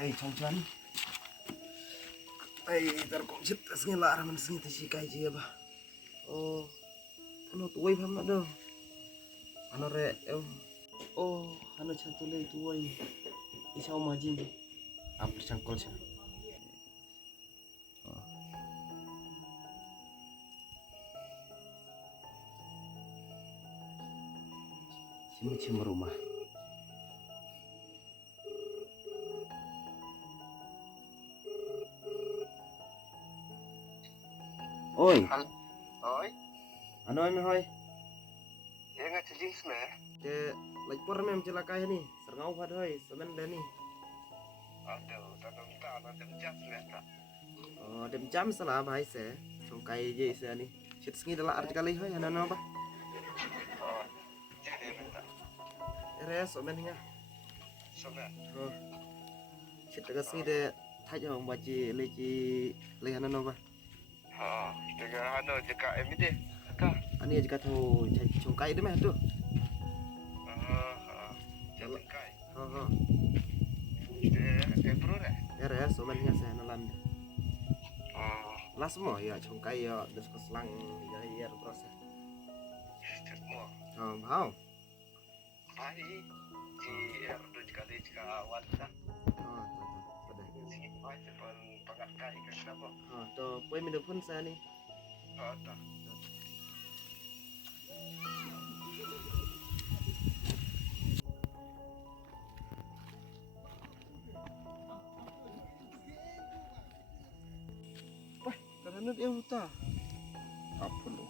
Ay trong chân ay tar cũng chết snghe lạ mình snghe thì cái gì ba oh ano tuway pam na do ano re oh ano chantule tuway isaw majin apa cangkol siya cimur rumah. Oi, Oi, ano em hoy? ya nggak cacing sebenarnya. Ke lagi por mem celaka ni, serngau pad hoy, semen dani. Aduh, tak minta nanti jam sebenarnya. Oh, dem jam salah bahai se, songkai je se ni. Shit sengi dala art kali hoy, ano ba? Oh, jadi minta. Ere semen nga. Sebenarnya. Oh. Shit daga sengi de thai jong baji le ano ba? Oh, dengan anu jika ini kah? Ani jika tu songkai de meh tu. Jalan kai. Ha. Ebro deh. Ere semen nga se nalan. Oh, Las mo ya songkai ya des keslang ya yer proses. semua. Oh, mau. Baik. Di erdo jika wanita. Oh, pada. Sini baik depan pagar kai ke siapa? Oh, to poi minum pun saya ni. Oh, tak. Wah, karena dia huta. Apa lu?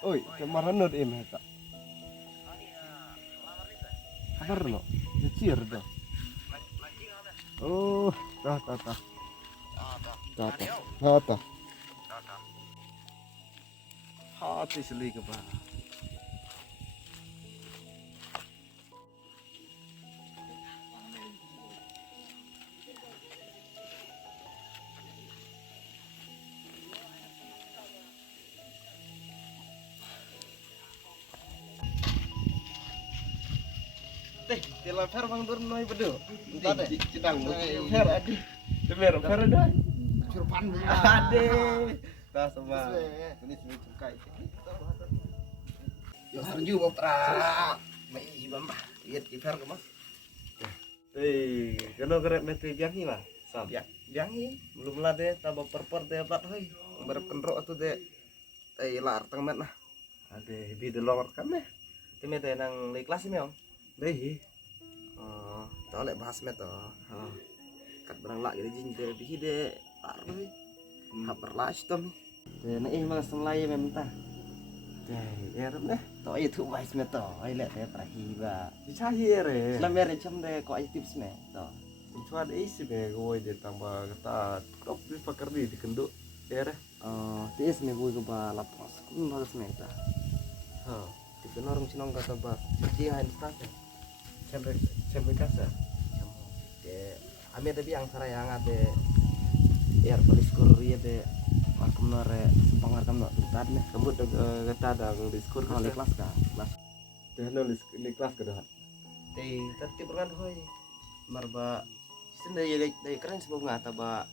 Oi, kemarin nut em heta. Kabar lo? Kecil dah. Oh, dah. Hati seli ke bah. Tela fer bang dur noi bedo. Entah deh, cidang fer adi. Fer dah. Curpan. Ade. Dah semua. Ini semua cukai. Yo serju bapra. Mai bamba. Lihat di fer kemana? Kalau kerep mete biang hi lah. Sam. Ya, biang hi. Belum lah deh, tabak perper deh plat hoy. Berap kendrok tu deh. Lar tengmet nah. Ade bi de lor kan deh. Teme teh nang le kelas ni ong. Deh. Oh, tao lại bahas met toh. Kat barang lak jadi jin deh bi de lar hoy. Haper las tom. Deh na mas senglai mentah. Deh, deh. Tao itu bahas met toh. Ai lek deh terahi ba. Bisa here. Selama mere cham deh ko ai tips me toh. Cuma ada isi be gue dia tambah ketat. Kau beli pakar di kenduk. Here. Tiis me gue ke ba lapos. Kun bagus me ta. Tipe norong sinong kata ba. Cing hain stas. Sampai kasar. De ame tapi yang sarai yang ada air polis kurir de makum nore pangar kam no tad me Kamu kata ada diskur kalau di kelas ka kelas Dah nulis di kelas ke dah. teh tadi pernah hoy marba sin dari keren sebelum ngata ba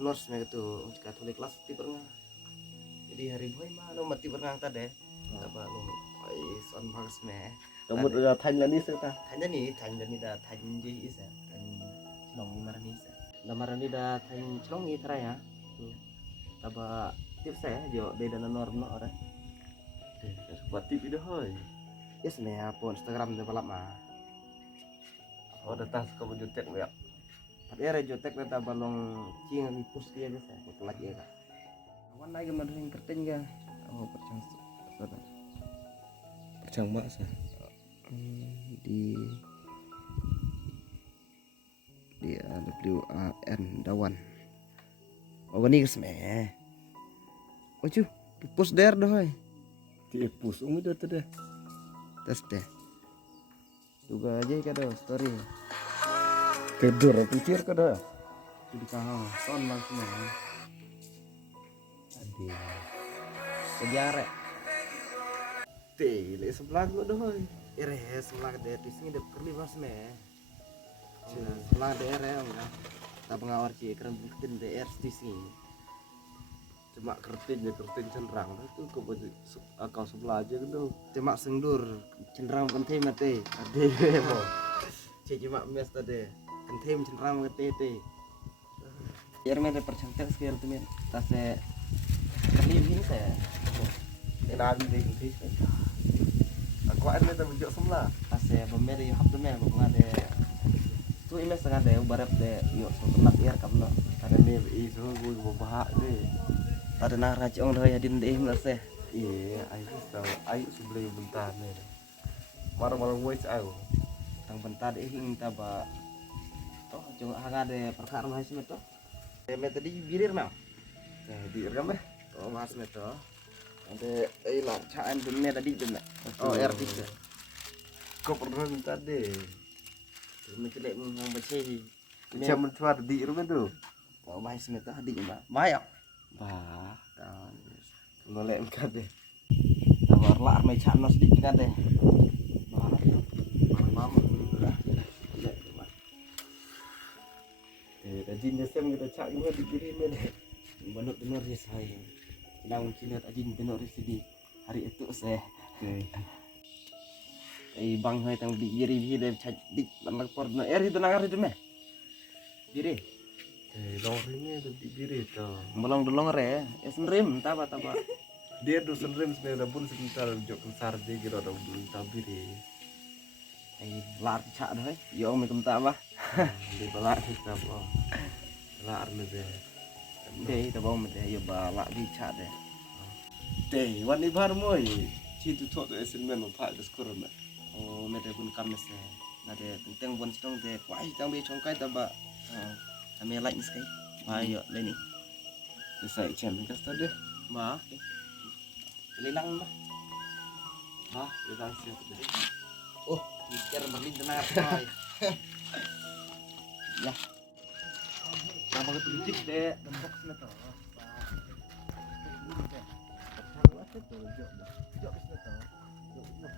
kenors me gitu jika tulis kelas ti pernah jadi hari boy mah lo mati pernah tadi apa lo ai son bagus me Kamu udah tanya nih sih ta. tanya nih dah tanya di isa tanya long marani isa marani dah tanya celong itra ya taba tips saya jo beda norm no orang Buat tip itu hoy. yes me apa Instagram de balap mah Oh, udah tas kamu jutek ya. tapi ada jotek beta balong cing di post dia biasa aku lagi ya awan lagi mending kerting ga kamu percang Percang baksa. di WAN dawan oh ini kesme oju post der doy Tiepus udah tuh deh. tes deh juga aja kado story Tidur pikir ke dah. Jadi kau son langsung ya. Adik. Sejarah. Tele sebelah gua doy. Ire sebelah de di sini de kerli mas me. Cuma Sebelah de ire enggak. Ta pengawar ci keren bikin DR di sini. cuma kertin cenderang itu kau baju kau sebelah aja gitu. Cuma sengdur cenderang penting mate. Ade mo. Ci cuma mes tadi. Kentem cenderang mate te. Biar me de percantik sekali tuh men. Ta se kerli ini saya. Nabi deh gitu. Aku ada tapi jauh sebelah. Ase bemere yo hab me bunga de tu imes tengah de barep de yo so tenak yer kamno Ada nih itu gue mau bahak deh. tada na racong do ya din de ngase Iya, ayo sebelah bentar nih. Malam-malam gue ayo. tang bentar de hing taba toh jong hanga de perkara mah sih to me tadi birir na Jadi rekam deh. to mas me to ade la chaan dunia tadi dem oh er dik Kau pernah minta deh. me celek mung bace Bisa mencuat di rumah tuh. to mas me to hadi ma mayak Bah, kan nolak enggak deh. tawar la me chaan nos dik kan de Mama udah. Rajinnya sem kita cak juga dikirim deh. Menurut benar ya saya nang kinat ajin benar di hari itu saya Oke. bang hai tang biri bi de chaj dik anak por na itu nangar itu meh biri Lorinya ada di kiri tuh. melong dolong re es nrim taba taba Dia dosen rem sebenarnya pun sebentar jok besar dia kira ada belum tabir ya. lar cha doi yo me kum taba Di balak kita apa? Lar deh. de taba me de yo ba la bi cha de Deh, wan ini baru moy. Citu tuh tuh esen men pak des kurang. oh me de bun kam se na de teng bon strong de kwai tang bi chong kai taba ame like ni skai ba yo le ni Saya cem kas tadi. ba lilang mah Hah, kita siap deh. oh mikir berlin tenar boy ya nama ke tujuh deh tembok sana tuh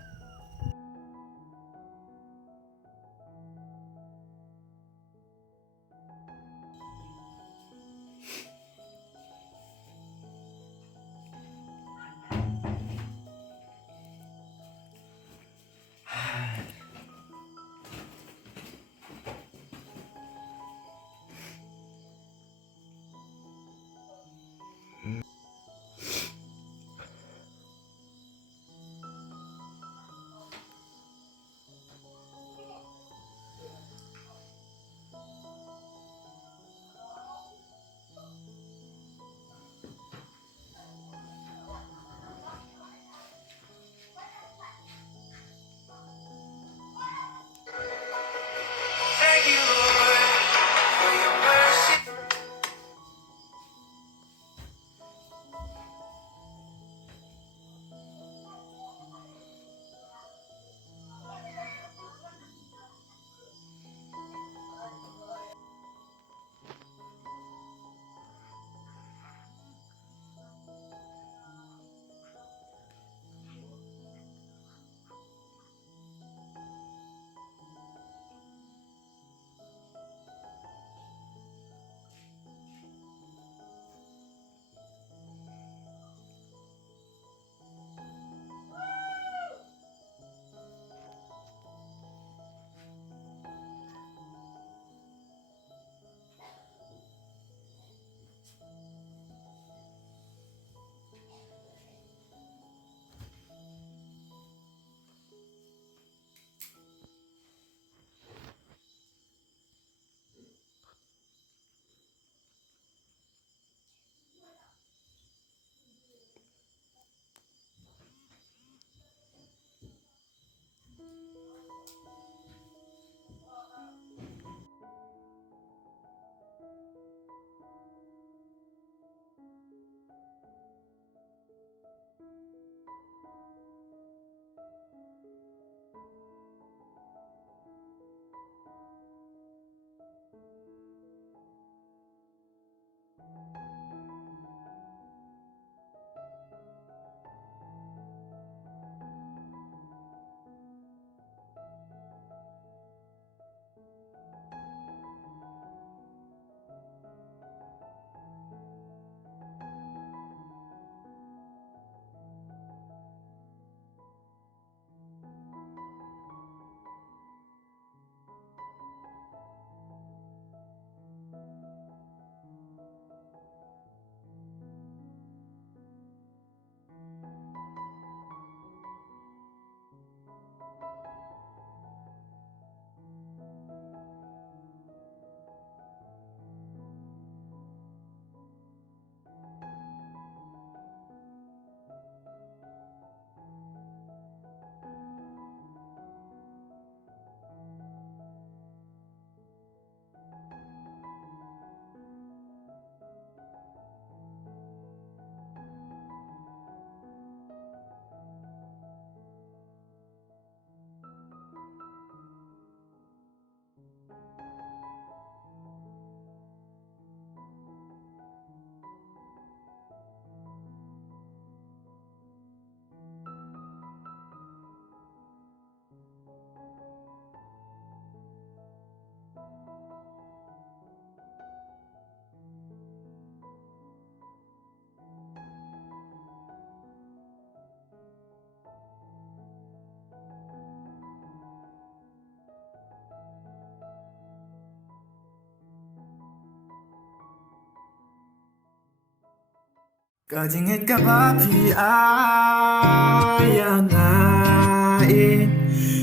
Kajingit ka ba piayangain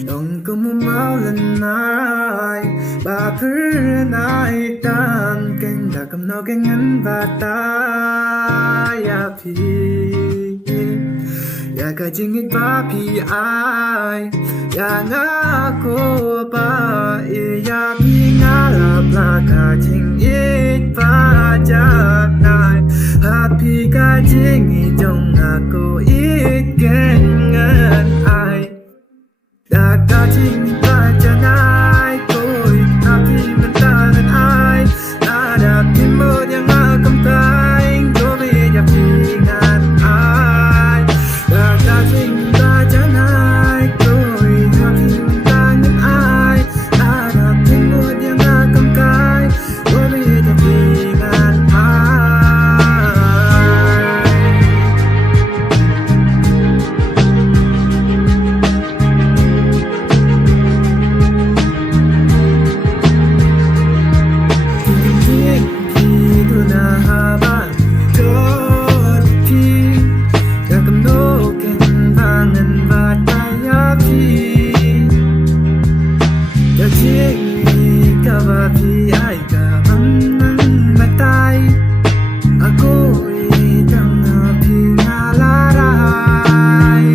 Nung kumumaulanay Bapuranay tan Keng dagam no kengan bataya pi Ya kajingit ba piay Yang aku ba iya pingalap la kajingit ba janay Happy kajing idong aku ikengan ay Da kajing bajanay ko'y happy mentanan ay Ada timod yang akam kain Ko'y yapingan ay Da kajing bajanay ko'y happy mentanan ay Ada timod yang akam kain Ko'y yapingan ay Dito na habang dorti Kakamnoken bangan batayapi Dajing kabapi ay kabang ng matay Ako'y tangapi ngalaray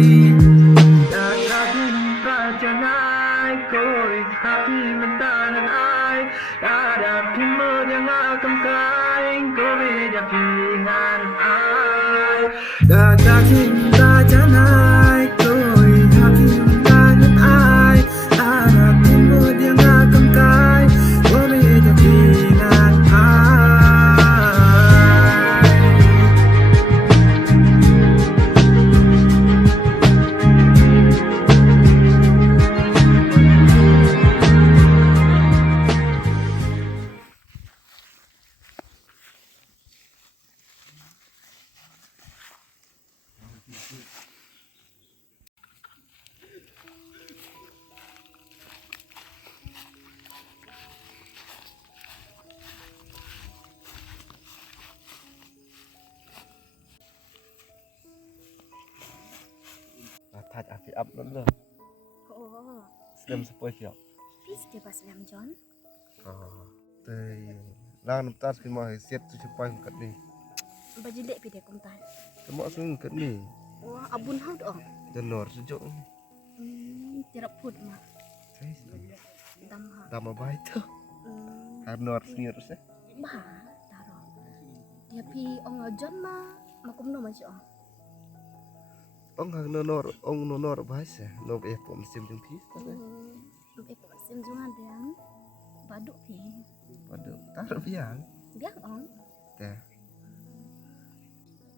Dadabing bajanay ko'y happy mentanan ay Dadabing mo niyang akam kain ko'y yapingan ay Dadabing bajanay ko'y happy mentanan ay Dadabing mo niyang akam kain ko'y yapingan ay Touch api up dulu. Oo. Sedang sepoi siap. Please dia pas lam John. Tây lang tas khi mà xét cho sepoi kat ni. Baju lek pi dia kumtan. Cuma sung kat ni. Wah, abun hau dong. Denor sejuk. Tirap put mah. Sais Dam ha. dama bai tu. Har nor sengir se. Bah, taro. Dia pi ong John mah makum no masih ong. Ông hàng nor bai se. No be pom sim jung pis ta. Sampai kok sim jungan dia. Baduk pi. Waduh, tar biang. Dia ong. Teh.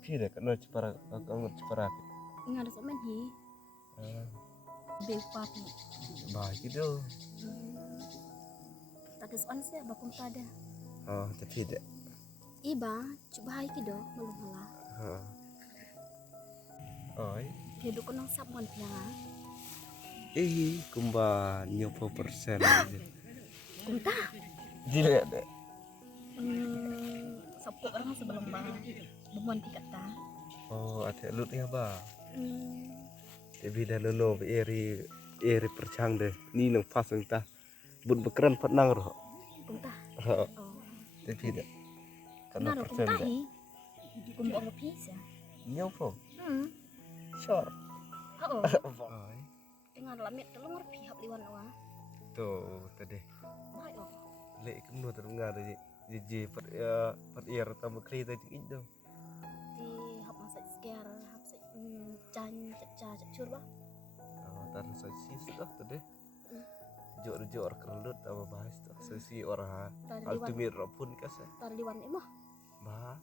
Pi dek no cepara ang cepara. Ngada sok men hi. Be papi. Bai gitu. Tak kesuan se bakum tada. Oh, tapi dek. Iba, coba hai kido belum malah. Oi. Hidup kenang sabun piang. Kumba 90%. Kumta. Gila dek. Sapuk orang sebelum bang. Bumuan pi kata. Oh, ate lut ya ba. Tapi dah nono eri percang deh. Ni nang pas nang ta. Bun bekeran pat nang roh. Kumta. Oh, Oh. tapi dek. Kenapa Karena percang kumta dek. hi? Kumbok ngepis ya. Nyopo. Hmm. Sure. Oo. Oi. Dengan lamit telur pihak liwan wa. Tuh, tadi. Baik oh. Lek kenu terdengar je pat ir tambah kereta jing itu. Di hap masak scare hap sa chan caca cacur ba. Oh, tar sis dah tadi. Jor kerelut tambah bahas tuh. Sesi orang ultimate pun kasa. Tar liwan emah. Bah.